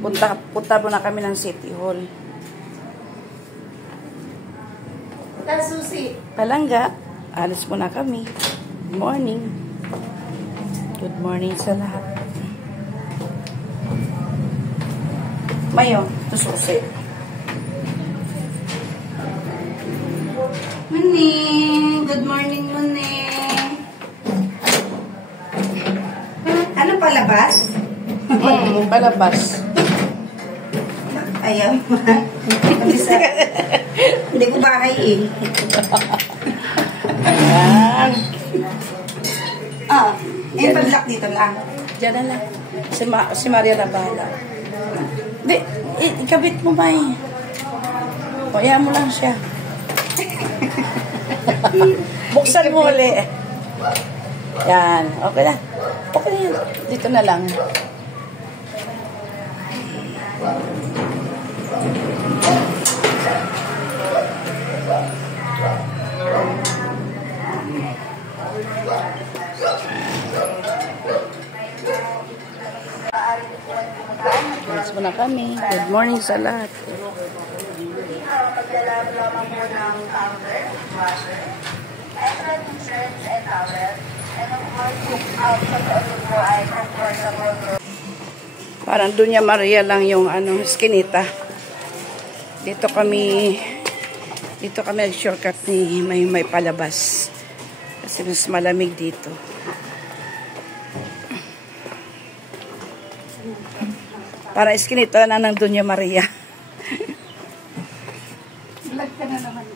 Punta muna kami ng City Hall. Susi. Palangga, alis muna kami. Good morning. Good morning sa lahat. Mayo, ito susi. Morning. Good morning, morning. Ano palabas? Palabas. Ayaw. Hindi ko bahay eh. Ayan. Yung padlock dito lang. Diyan na lang. Si Maria na bahala. Di, ikabit mo ba eh. Kaya mo lang siya. Buksan mo ulit. Yan. Okay na. Okay na yan. Dito na lang. Yes, muna kami. Good morning sa lahat. Paglalaro lamang po ng counter, washer, extra t-shirts and towels, and of course, sa loob po ay comfortable. Parang Doña Maria lang yung skinita. Dito kami nag-shortcut ni may palabas. Kasi mas malamig dito. Para iskinita na ng Doña Maria. Vlog ka na naman.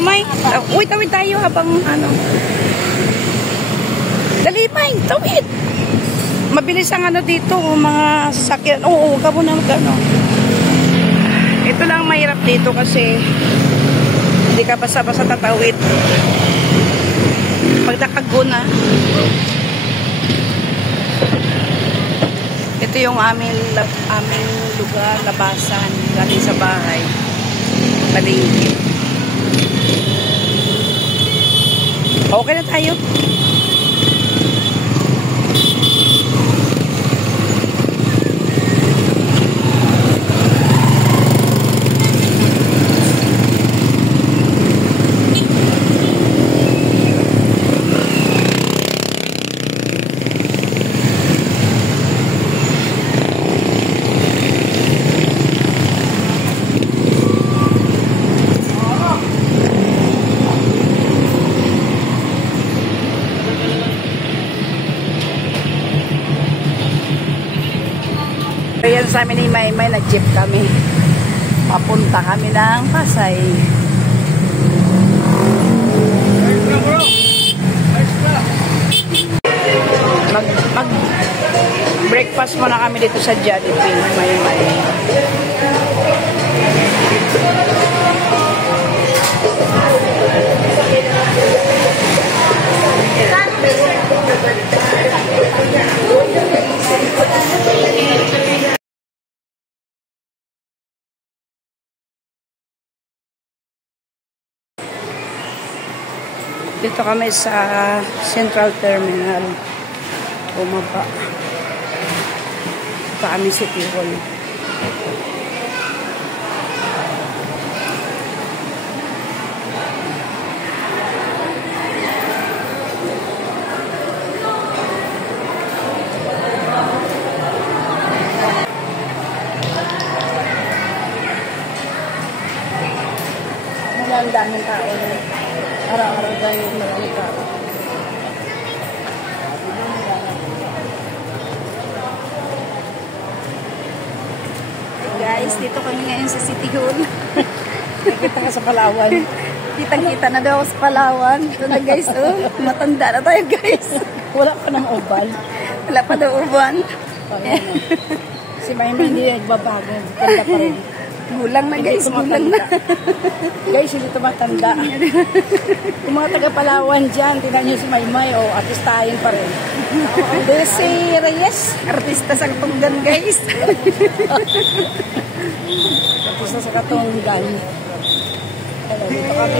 May, tawid tayo habang Dali, May, tawid. Mabilis ang dito, mga sasakyan. Oo, ka muna Ito lang mahirap dito kasi hindi ka basta-basta tatawid. Pag nakago na. Ito yung aming lugar, labasan, galing sa bahay. Palengke. Okay na tayo. Ayan sa amin ni Maymay, nag-jeep kami. Papunta kami ng Pasay. Mag-breakfast muna kami dito sa Jollibee, Maymay. Dito kami sa Central Terminal. Bumaba. Dito kami City Hall. Ang daming tao. Araw-araw dahil maraming tao. Guys, dito kami ngayon sa City Hall. Nakita ka sa Palawan. Kitang-kita na daw sa Palawan. Ito na guys, oh. Matanda na tayo guys. Wala pa ng oval. Wala pa daw uban. Si Maymay hindi nagbabago. Ganda pa rin. Gulang na guys, gulang na. Guys, hindi tumatanda. Kung mga taga-Palawan dyan, tinan nyo si Maymay, o artistahin pa rin. Si Reyes. Artista sa Katunggan guys. Artista sa Katunggan. Dito kami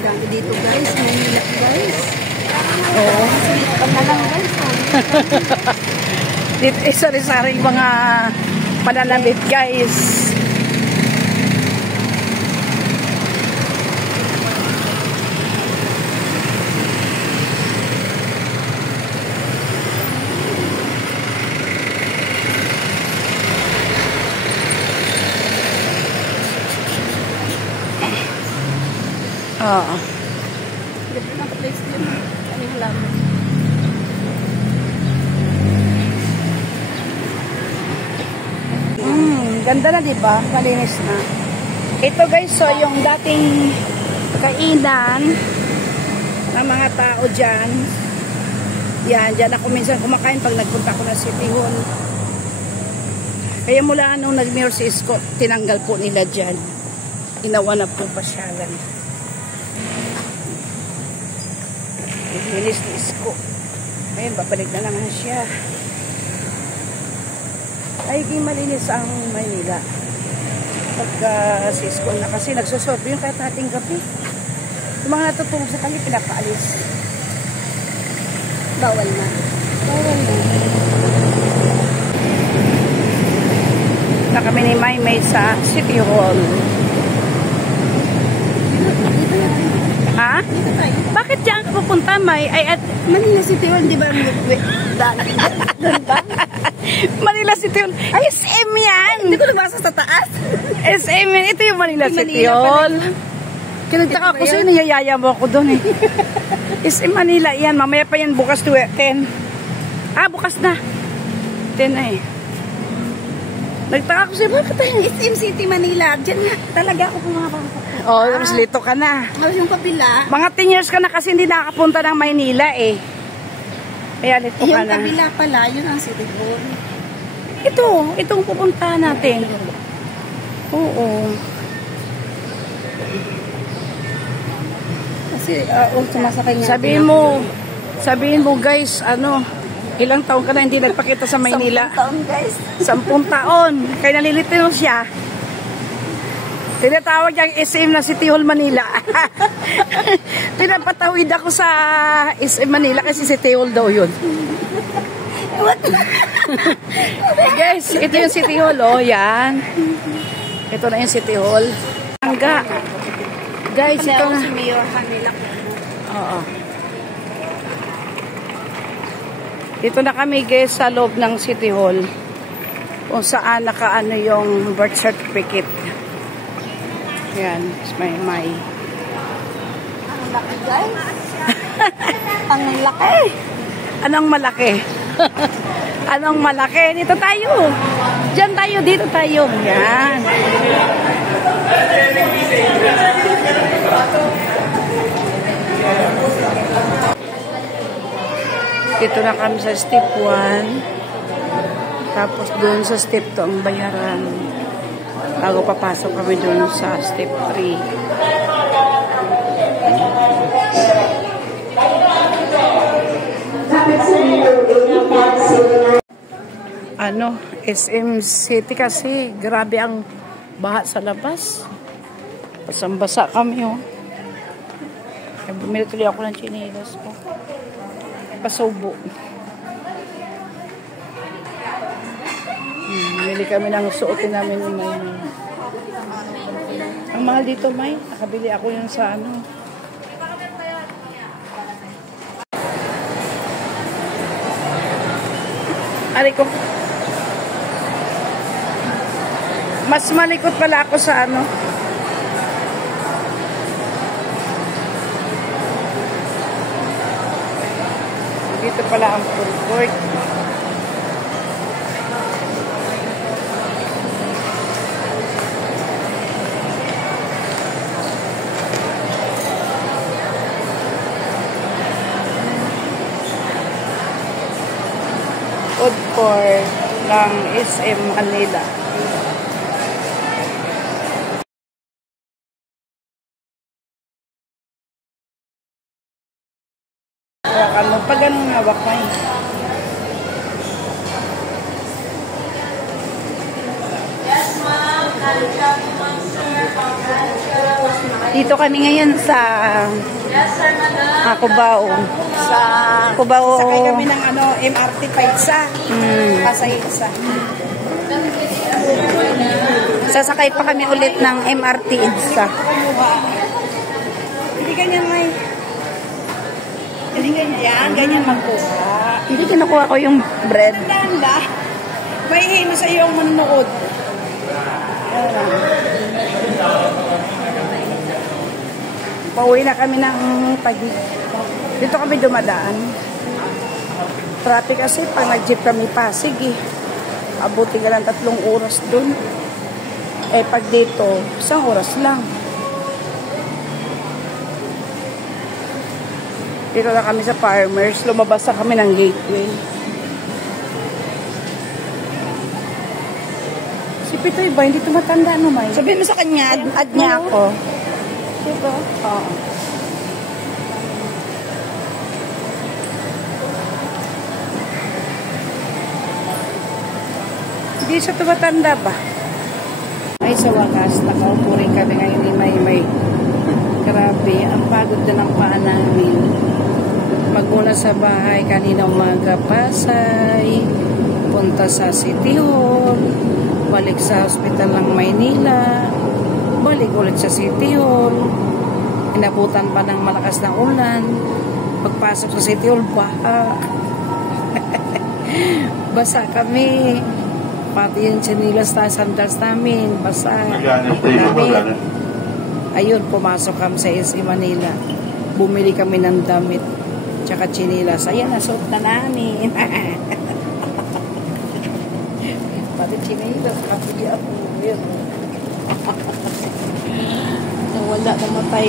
Dami dito guys, Manila guys. Oo. Pag na lang guys. Dito, sari-saring mga pananamit, guys. Oo. Dito na place din. Ano yung halaman? Ganda na, di ba? Malinis na. Ito, guys, so yung dating kainan ng mga tao dyan. Yan, dyan ako minsan kumakain pag nagpunta ko ng City Hall. Kaya mula nung nag-mayor si Isko, tinanggal po nila dyan. Inawa na po pasyalan. Linis ni Isko. Ayun, babalik na naman siya. Ay, malinis ang Maynila. Pagka si Isko na kasi nagsusorbo yung kahit ating gabi. Yung mga natutulog sa kanya, pinapaalis. Bawal na. Bawal na. Na kami ni Maymay sa City Hall. Ha? Dito tayo. Bakit diyan ka pupunta, May? Ay, at Manila City Hall, di ba? Doon ba? Manila City Hall. SM yan! Hindi ko nabasa sa taas. SM yan. Ito yung Manila Manila City pala Hall. yun. Kinagtaka Ito ba ko sa'yo, yun? niyayaya mo ako doon eh. SM Manila yan. Mamaya pa yan bukas to 10. Ah, bukas na. 10 na eh. Nagtaka ko sa'yo, bakit tayo? SM City Manila. Diyan na talaga ako pumapapunta. Oh, tapos lito ka na. Yung kabila. Mga 10 years ka na kasi hindi nakapunta ng Maynila eh. Kaya lito ka Yung na. kabila pala, yun ang City Hall. Itong pupuntahan natin. Oo. Kasi, sumasakay nga. Sabihin mo guys, ilang taon ka na hindi nagpakita sa Maynila? 10 taon guys. 10 taon. Kaya nalilito siya. Tinatawag niyang SM na City Hall Manila. Pinapatawid ako sa SM Manila kasi City Hall daw yun. Guys, ito yung City Hall, oh, yan. Ito na yung City Hall. Hangga. Guys, ito na. Si Mayor Manila. Oo. Dito na kami guys sa loob ng City Hall. Kung saan nakaano yung birth certificate. Yan, may. Ang laki guys. Ang laki. Anong malaki? Anong malaki? Dito tayo. Diyan tayo, dito tayo. Yan. Dito na kami sa step 1. Tapos doon sa step 2 ang bayaran. Bago papasok kami doon sa step 3. SM City kasi grabe ang baha sa labas. Basang-basa kami, oh. Ay, bumili tuloy ako ng chinelas ko. Pasubo. Bumili kami ng suotin namin ng May. Ang mahal dito, May. Nakabili ako yun sa Ari ko. Mas malikot pala ako sa Dito pala ang food court. floor ng SM Manila. Hawakan mo. Pag ganun hawak mo yun. Dito kami ngayon sa Cubao. Sa Cubao. sakay kami ng MRT Paisa. Pasay isa. Sasakay pa kami ulit ng MRT IDSA. Hindi ganyan may. Hindi ganyan. Yan, ganyan magkuha. Hindi kinukuha ko yung bread. Tanda. May hino sa iyong manonood. Pauwi na kami ng Taguig. Dito kami dumadaan. Traffic kasi pag nag-jeep kami Pasig eh. Abuti ka lang 3 oras dun. Eh pag dito, 1 oras lang. Dito na kami sa Farmers. Lumabas na kami ng gateway. Si Pitoy ba? Hindi tumatanda naman. Sabihin mo sa kanya, Add niya ako. Dito. Oo. Hindi siya tumatanda ba? Ay, sa wakas, nakaupo rin kami ngayon ni Maymay. Grabe, ang pagod na ng paa namin. Magmula sa bahay, kanina umaga Pasay, punta sa City Hall, balik sa Hospital ng Maynila, balik ulit sa City Hall, inabutan pa ng malakas na ulan, pagpasok sa City Hall, baha. Basa kami, pati yung chinilas na sandals namin, basa. Namin. Ayun, pumasok kami sa SM Manila, bumili kami ng damit, tsaka chinilas. Ayan, nasuot na namin. Pati chinilas, kapili ako. Yun. Nawala, namatay.